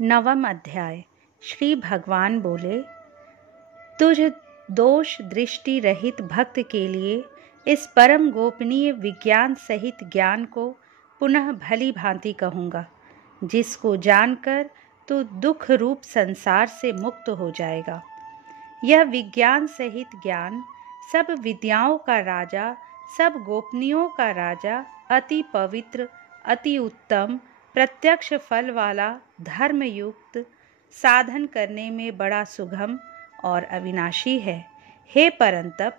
नवम अध्याय। श्री भगवान बोले, तुझ दोष दृष्टि रहित भक्त के लिए इस परम गोपनीय विज्ञान सहित ज्ञान को पुनः भली भांति कहूँगा, जिसको जानकर तू दुख रूप संसार से मुक्त हो जाएगा। यह विज्ञान सहित ज्ञान सब विद्याओं का राजा, सब गोपनीयों का राजा, अति पवित्र, अति उत्तम, प्रत्यक्ष फल वाला, धर्मयुक्त, साधन करने में बड़ा सुगम और अविनाशी है। हे परंतप,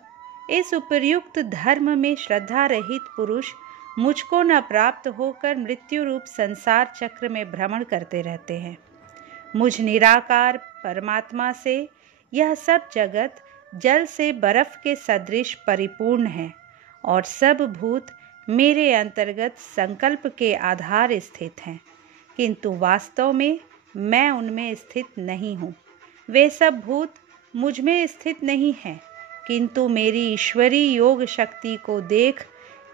इस उपर्युक्त धर्म में श्रद्धा रहित पुरुष मुझको न प्राप्त होकर मृत्यु रूप संसार चक्र में भ्रमण करते रहते हैं। मुझ निराकार परमात्मा से यह सब जगत जल से बर्फ के सदृश परिपूर्ण है और सब भूत मेरे अंतर्गत संकल्प के आधार स्थित हैं, किंतु वास्तव में मैं उनमें स्थित नहीं हूँ। वे सब भूत मुझ में स्थित नहीं हैं, किंतु मेरी ईश्वरी योग शक्ति को देख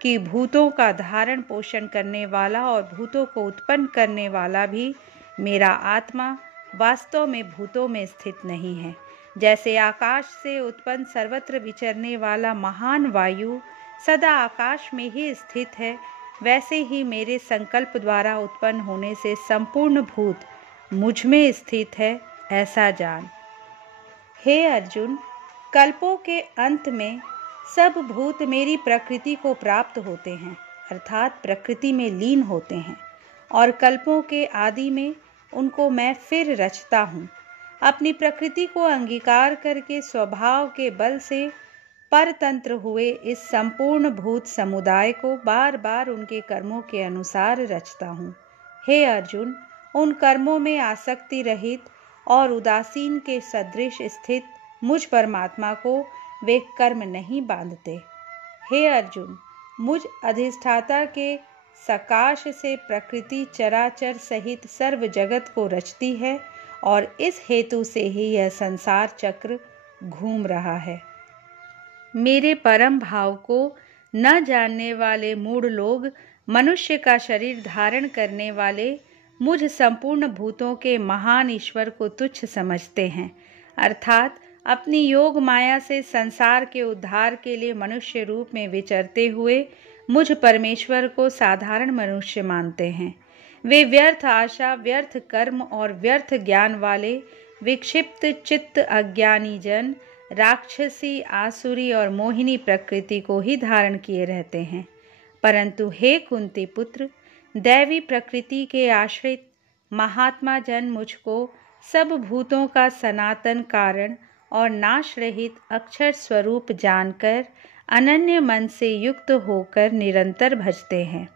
कि भूतों का धारण पोषण करने वाला और भूतों को उत्पन्न करने वाला भी मेरा आत्मा वास्तव में भूतों में स्थित नहीं है। जैसे आकाश से उत्पन्न सर्वत्र विचरने वाला महान वायु सदा आकाश में ही स्थित है, वैसे ही मेरे संकल्प द्वारा उत्पन्न होने से संपूर्ण भूत मुझ में स्थित है, ऐसा जान। हे अर्जुन, कल्पों के अंत में सब भूत मेरी प्रकृति को प्राप्त होते हैं, अर्थात प्रकृति में लीन होते हैं, और कल्पों के आदि में उनको मैं फिर रचता हूँ। अपनी प्रकृति को अंगीकार करके स्वभाव के बल से परतंत्र हुए इस संपूर्ण भूत समुदाय को बार बार उनके कर्मों के अनुसार रचता हूँ। हे अर्जुन, उन कर्मों में आसक्ति रहित और उदासीन के सदृश स्थित मुझ परमात्मा को वे कर्म नहीं बांधते। हे अर्जुन, मुझ अधिष्ठाता के सकाश से प्रकृति चराचर सहित सर्व जगत को रचती है और इस हेतु से ही यह संसार चक्र घूम रहा है। मेरे परम भाव को न जानने वाले मूढ़ लोग मनुष्य का शरीर धारण करने वाले मुझ संपूर्ण भूतों के महान ईश्वर को तुच्छ समझते हैं, अर्थात अपनी योग माया से संसार के उद्धार के लिए मनुष्य रूप में विचरते हुए मुझ परमेश्वर को साधारण मनुष्य मानते हैं। वे व्यर्थ आशा, व्यर्थ कर्म और व्यर्थ ज्ञान वाले विक्षिप्त चित्त अज्ञानी जन राक्षसी, आसुरी और मोहिनी प्रकृति को ही धारण किए रहते हैं। परंतु हे कुंती पुत्र, दैवी प्रकृति के आश्रित महात्मा जन मुझको सब भूतों का सनातन कारण और नाश रहित अक्षर स्वरूप जानकर अनन्य मन से युक्त होकर निरंतर भजते हैं।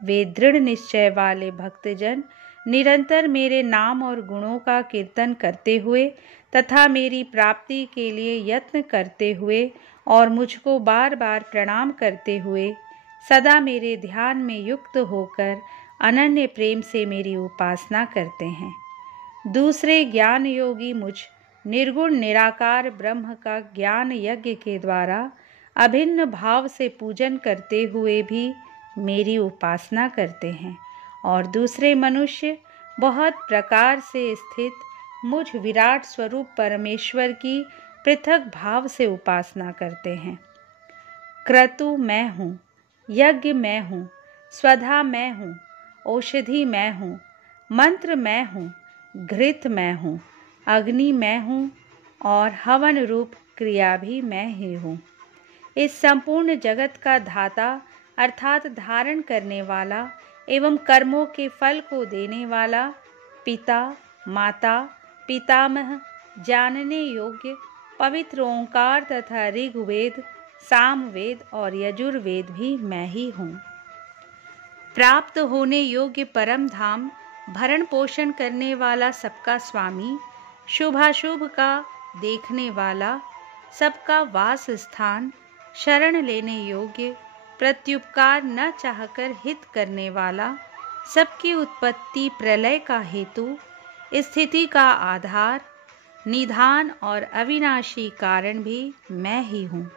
वे दृढ़ निश्चय वाले भक्तजन निरंतर मेरे नाम और गुणों का कीर्तन करते हुए तथा मेरी प्राप्ति के लिए यत्न करते हुए और मुझको बार बार प्रणाम करते हुए सदा मेरे ध्यान में युक्त होकर अनन्य प्रेम से मेरी उपासना करते हैं। दूसरे ज्ञान योगी मुझ निर्गुण निराकार ब्रह्म का ज्ञान यज्ञ के द्वारा अभिन्न भाव से पूजन करते हुए भी मेरी उपासना करते हैं, और दूसरे मनुष्य बहुत प्रकार से स्थित मुझ विराट स्वरूप परमेश्वर की पृथक भाव से उपासना करते हैं। क्रतु मैं हूँ, यज्ञ मैं हूँ, स्वधा मैं हूँ, औषधि मैं हूँ, मंत्र मैं हूँ, घृत मैं हूँ, अग्नि मैं हूँ और हवन रूप क्रिया भी मैं ही हूँ। इस संपूर्ण जगत का धाता अर्थात धारण करने वाला एवं कर्मों के फल को देने वाला, पिता, माता, पितामह, जानने योग्य पवित्र ओंकार तथा ऋग्वेद, सामवेद और यजुर्वेद भी मैं ही हूँ। प्राप्त होने योग्य परम धाम, भरण पोषण करने वाला सबका स्वामी, शुभाशुभ का देखने वाला, सबका वास स्थान, शरण लेने योग्य, प्रत्युपकार न चाहकर हित करने वाला, सबकी उत्पत्ति प्रलय का हेतु, स्थिति का आधार, निधान और अविनाशी कारण भी मैं ही हूँ।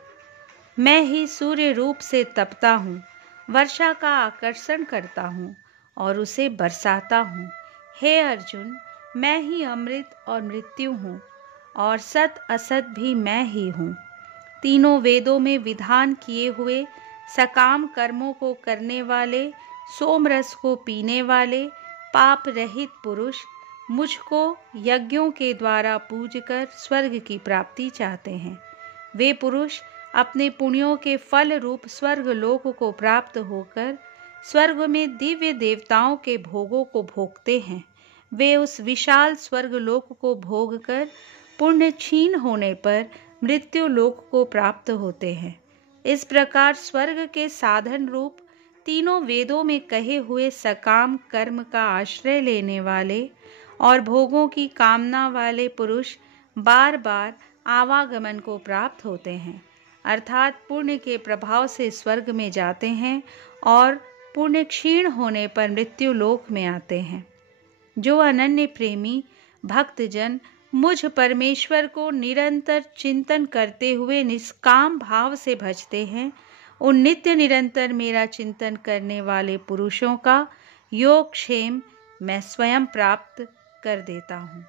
मैं ही सूर्य रूप से तपता हूँ, वर्षा का आकर्षण करता हूँ और उसे बरसाता हूँ। हे अर्जुन, मैं ही अमृत और मृत्यु हूँ, और सत असत भी मैं ही हूँ। तीनों वेदों में विधान किए हुए सकाम कर्मों को करने वाले, सोमरस को पीने वाले, पाप रहित पुरुष मुझको यज्ञों के द्वारा पूजकर स्वर्ग की प्राप्ति चाहते हैं। वे पुरुष अपने पुण्यों के फल रूप स्वर्ग लोक को प्राप्त होकर स्वर्ग में दिव्य देवताओं के भोगों को भोगते हैं। वे उस विशाल स्वर्ग लोक को भोगकर पुण्य क्षीण होने पर मृत्यु लोक को प्राप्त होते हैं। इस प्रकार स्वर्ग के साधन रूप तीनों वेदों में कहे हुए सकाम कर्म का आश्रय लेने वाले और भोगों की कामना वाले पुरुष बार बार आवागमन को प्राप्त होते हैं, अर्थात पुण्य के प्रभाव से स्वर्ग में जाते हैं और पुण्य क्षीण होने पर मृत्यु लोक में आते हैं। जो अनन्य प्रेमी भक्तजन मुझ परमेश्वर को निरंतर चिंतन करते हुए निष्काम भाव से भजते हैं, उन नित्य निरंतर मेरा चिंतन करने वाले पुरुषों का योगक्षेम मैं स्वयं प्राप्त कर देता हूँ।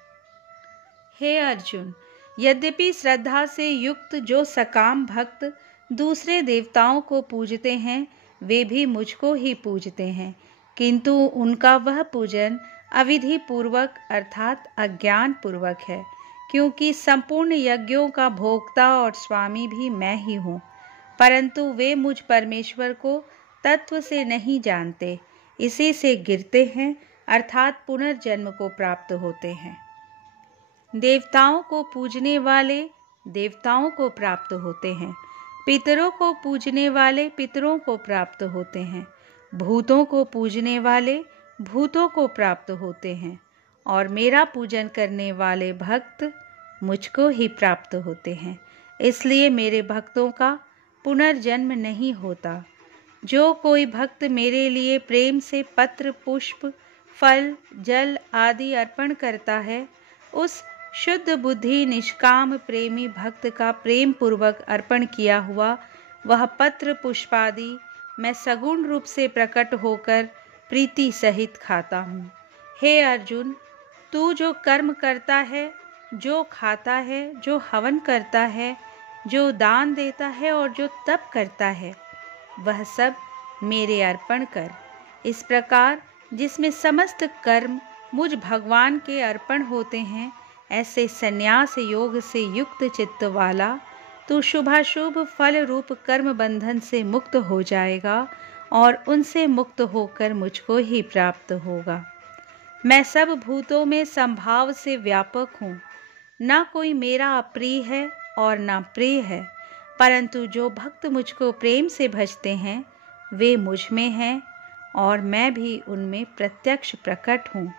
हे अर्जुन, यद्यपि श्रद्धा से युक्त जो सकाम भक्त दूसरे देवताओं को पूजते हैं, वे भी मुझको ही पूजते हैं, किंतु उनका वह पूजन अविधि पूर्वक अर्थात अज्ञान पूर्वक है, क्योंकि संपूर्ण यज्ञों का भोक्ता और स्वामी भी मैं ही हूँ। परंतु वे मुझ परमेश्वर को तत्व से नहीं जानते, इसी से गिरते हैं अर्थात पुनर्जन्म को प्राप्त होते हैं। देवताओं को पूजने वाले देवताओं को प्राप्त होते हैं, पितरों को पूजने वाले पितरों को प्राप्त होते हैं, भूतों को पूजने वाले भूतों को प्राप्त होते हैं, और मेरा पूजन करने वाले भक्त मुझको ही प्राप्त होते हैं। इसलिए मेरे भक्तों का पुनर्जन्म नहीं होता। जो कोई भक्त मेरे लिए प्रेम से पत्र, पुष्प, फल, जल आदि अर्पण करता है, उस शुद्ध बुद्धि निष्काम प्रेमी भक्त का प्रेम पूर्वक अर्पण किया हुआ वह पत्र पुष्पादि मैं सगुण रूप से प्रकट होकर प्रीति सहित खाता हूँ। हे अर्जुन, तू जो कर्म करता है, जो खाता है, जो हवन करता है, जो दान देता है और जो तप करता है, वह सब मेरे अर्पण कर। इस प्रकार जिसमें समस्त कर्म मुझ भगवान के अर्पण होते हैं, ऐसे संन्यास योग से युक्त चित्त वाला तू शुभाशुभ फल रूप कर्म बंधन से मुक्त हो जाएगा और उनसे मुक्त होकर मुझको ही प्राप्त होगा। मैं सब भूतों में संभाव से व्यापक हूँ, ना कोई मेरा अप्रिय है और ना प्रिय है, परंतु जो भक्त मुझको प्रेम से भजते हैं वे मुझ में हैं और मैं भी उनमें प्रत्यक्ष प्रकट हूँ।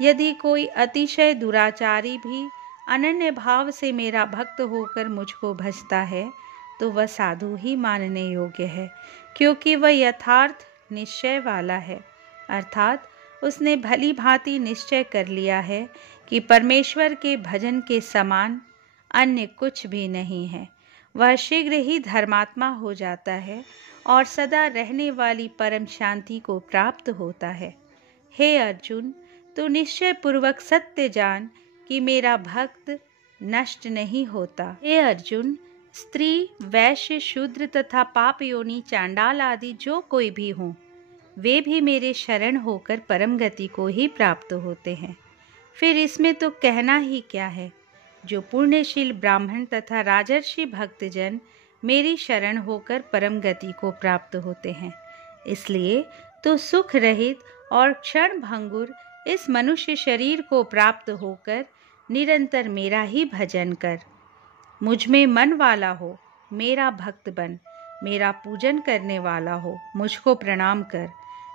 यदि कोई अतिशय दुराचारी भी अनन्य भाव से मेरा भक्त होकर मुझको भजता है, तो वह साधु ही मानने योग्य है, क्योंकि वह यथार्थ निश्चय वाला है, अर्थात उसने भली भांति निश्चय कर लिया है कि परमेश्वर के भजन के समान अन्य कुछ भी नहीं है। वह शीघ्र ही धर्मात्मा हो जाता है और सदा रहने वाली परम शांति को प्राप्त होता है। हे अर्जुन, तू निश्चय पूर्वक सत्य जान कि मेरा भक्त नष्ट नहीं होता। हे अर्जुन, स्त्री, वैश्य, शूद्र तथा पाप योनि चांडाल आदि जो कोई भी हों, वे भी मेरे शरण होकर परम गति को ही प्राप्त होते हैं। फिर इसमें तो कहना ही क्या है। जो पुण्यशील ब्राह्मण तथा राजर्षि भक्तजन मेरी शरण होकर परम गति को प्राप्त होते हैं। इसलिए तो सुख रहित और क्षण भंगुर इस मनुष्य शरीर को प्राप्त होकर निरंतर मेरा ही भजन कर। मुझ में मन वाला हो, मेरा भक्त बन, मेरा पूजन करने वाला हो, मुझको प्रणाम कर।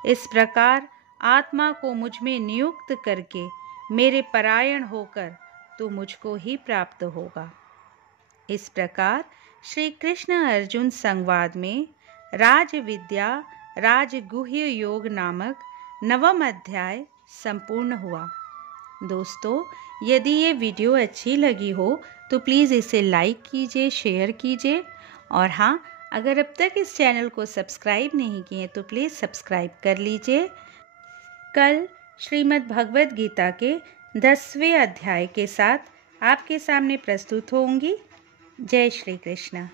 इस प्रकार आत्मा को मुझ में नियुक्त करके मेरे परायण होकर तू मुझको ही प्राप्त होगा। इस प्रकार श्री कृष्ण अर्जुन संवाद में राज विद्या राजगुह्य योग नामक 9वां अध्याय संपूर्ण हुआ। दोस्तों, यदि ये वीडियो अच्छी लगी हो तो प्लीज़ इसे लाइक कीजिए, शेयर कीजिए, और हाँ, अगर अब तक इस चैनल को सब्सक्राइब नहीं किए तो प्लीज़ सब्सक्राइब कर लीजिए। कल श्रीमद् भगवद गीता के 10वें अध्याय के साथ आपके सामने प्रस्तुत होंगी। जय श्री कृष्ण।